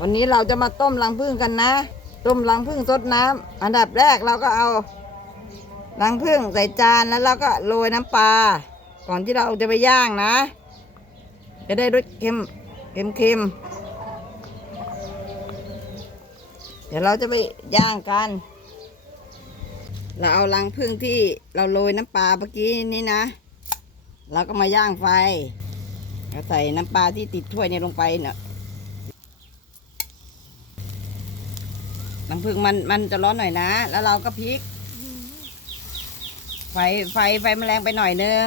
วันนี้เราจะมาต้มรังผึ้งกันนะ ต้มรังผึ้งซดน้ำอันดับแรกเราก็เอารังผึ้งใส่จานแล้วเราก็โรยน้ำปลาก่อนที่เราจะไปย่างนะ จะได้รสเค็มเค็มเค็มเดี๋ยวเราจะไปย่างกัน เราเอารังผึ้งที่เราโรยน้ำปลาเมื่อกี้นี้นะ เราก็มาย่างไฟเราใส่น้ำปลาที่ติดถ้วยเนี่ยลงไปเนาะ น้ำผึ้งมันมันจะร้อนหน่อยนะ แล้วเราก็พริก ไฟไฟไฟมันแรงไปหน่อยนึง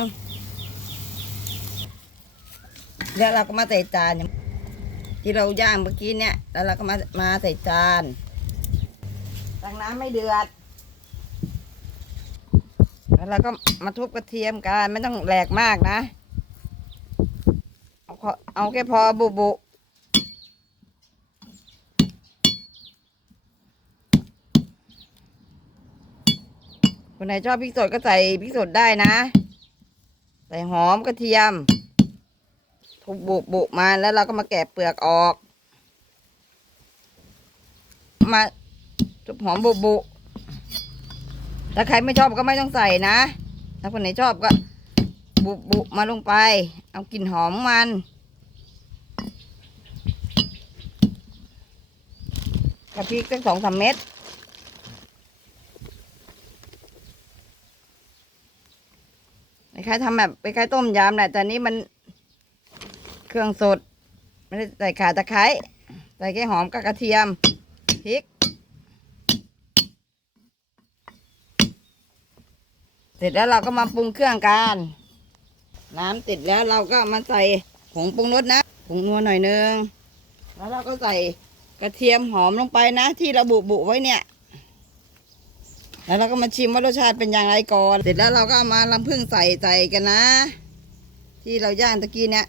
แล้วเราก็มาใส่จานที่เราย่างเมื่อกี้เนี่ย แล้วเราก็มามาใส่จานตั้งน้ำไม่เดือด แล้วเราก็มาทุบกระเทียมกันไม่ต้องแหลกมากนะ เอาเอาแค่พอบุบุ คนไหนชอบพริกสดก็ใส่พริกสดได้นะ ใส่หอมกระเทียม ทุบบุบุมาแล้วเราก็มาแกะเปลือกออก มาทุบหอมบุบุถ้าใครไม่ชอบก็ไม่ต้องใส่นะ ถ้าคนไหนชอบก็บุบุมาลงไป เอากลิ่นหอมมันกระพริกสักสองสามเม็ด คล้ายๆทำแบบคล้ายๆต้มยำแหละแต่อันนี้มันเครื่องสด ไม่ได้ใส่ข่าตะไคร้ใส่แค่หอมกับกระเทียมพริก เสร็จแล้วเราก็มาปรุงเครื่องกัน น้ำติดแล้วเราก็มาใส่ผงปรุงรสนะผงนัวหน่อยนึง แล้วเราก็ใส่กระเทียมหอมลงไปนะ ที่เราบุบุไว้เนี่ย แล้วเราก็มาชิมว่ารสชาติเป็นอย่างไรก่อน เสร็จแล้วเราก็มาลำพึ่งใส่ใส่กันนะ ที่เราย่างตะกี้เนี่ย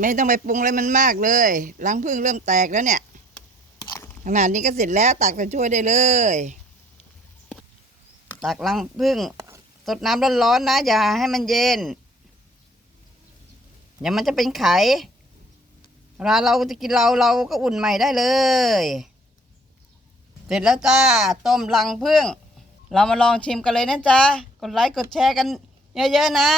ไม่ต้องไปปรุงอะไรมันมากเลยรังพึ่งเริ่มแตกแล้วเนี่ยขนาดนี้ก็เสร็จแล้วตักไปช่วยได้เลย ตักลังพึ่งสดน้ำร้อนๆนะ อย่าให้มันเย็นอย่ามันจะเป็นไข่ เวลาเราจะกินเราเราก็อุ่นใหม่ได้เลย เสร็จแล้วจ้าต้มลังพึ่ง เรามาลองชิมกันเลยนะจ๊ะ กดไลค์กดแชร์กันเยอะๆนะ